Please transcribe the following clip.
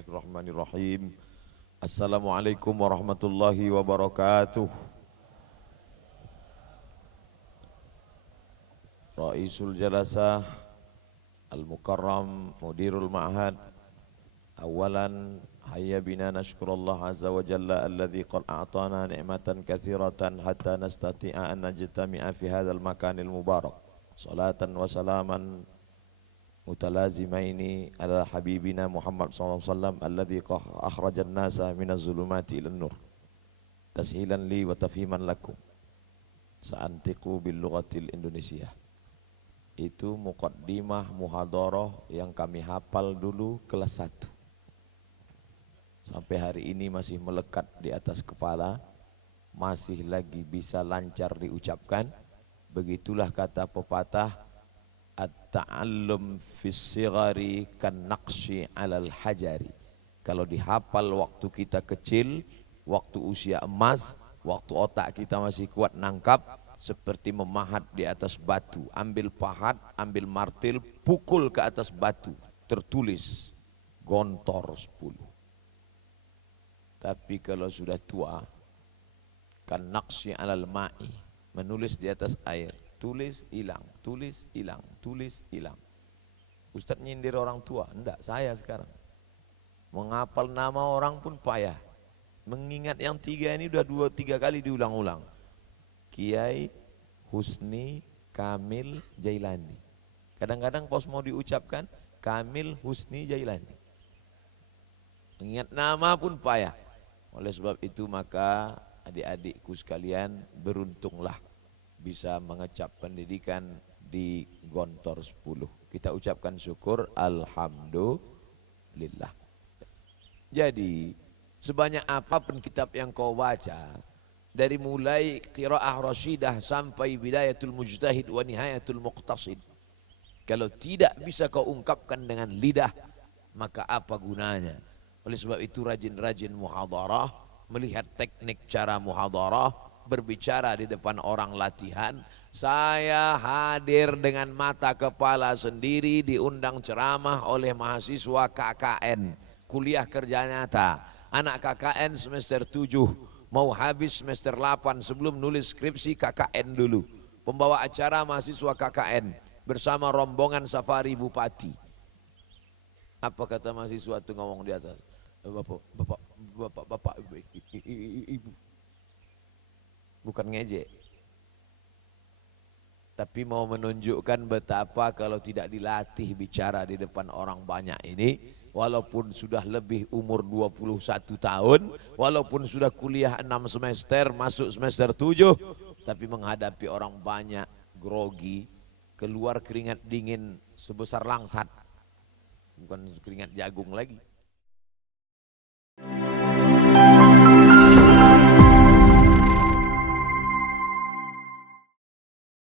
Bismillahirrahmanirrahim. Assalamualaikum warahmatullahi wabarakatuh. Raisul Jalasah Al-Mukarram Mudirul Ma'had. Awalan hayya bina nashkurallah azza wa jalla alladhi qad a'tana ni'matan kathiratan hatta nastati'a an najtami'a fi hadzal makanil mubarak. Salatan wa salaman mutalazimaini ala habibina Muhammad sallallahu alaihi wasallam alladhi akhrajan nasa minaz zulumati ilan nur tashilan li wa tafhiman lakum sa'antiqu bil lughatil Indonesia. Itu muqaddimah muhadharah yang kami hafal dulu kelas 1 sampai hari ini masih melekat di atas kepala, masih lagi bisa lancar diucapkan. Begitulah kata pepatah, at-ta'allum fis sighari kan naqshi 'alal hajari. Kalau dihafal waktu kita kecil, waktu usia emas, waktu otak kita masih kuat nangkap, seperti memahat di atas batu. Ambil pahat, ambil martil, pukul ke atas batu, tertulis Gontor 10. Tapi kalau sudah tua, kan naqshi 'alal ma'i, menulis di atas air. Tulis hilang, tulis hilang, tulis hilang. Ustadz nyindir orang tua? Enggak, saya sekarang menghafal nama orang pun payah. Mengingat yang 3 ini udah 2-3 kali diulang-ulang. Kiai Husni Kamil Jailani. Kadang-kadang pas mau diucapkan Kamil Husni Jailani. Mengingat nama pun payah. Oleh sebab itu maka adik-adikku sekalian, beruntunglah bisa mengecap pendidikan di Gontor 10. Kita ucapkan syukur, alhamdulillah. Jadi sebanyak apapun kitab yang kau baca, dari mulai qiraah rasyidah sampai bidayatul mujtahid wa nihayatul muqtasid, kalau tidak bisa kau ungkapkan dengan lidah, maka apa gunanya? Oleh sebab itu rajin-rajin muhadharah, melihat teknik cara muhadharah, berbicara di depan orang latihan. Saya hadir dengan mata kepala sendiri, diundang ceramah oleh mahasiswa KKN, kuliah kerja nyata. Anak KKN semester 7 mau habis semester 8, sebelum nulis skripsi KKN dulu. Pembawa acara mahasiswa KKN bersama rombongan safari bupati. Apa kata mahasiswa itu ngomong di atas? Bapak, ibu. Bukan ngejek, tapi mau menunjukkan betapa kalau tidak dilatih bicara di depan orang banyak ini, walaupun sudah lebih umur 21 tahun, walaupun sudah kuliah 6 semester, masuk semester 7, tapi menghadapi orang banyak grogi, keluar keringat dingin sebesar langsat, bukan keringat jagung lagi.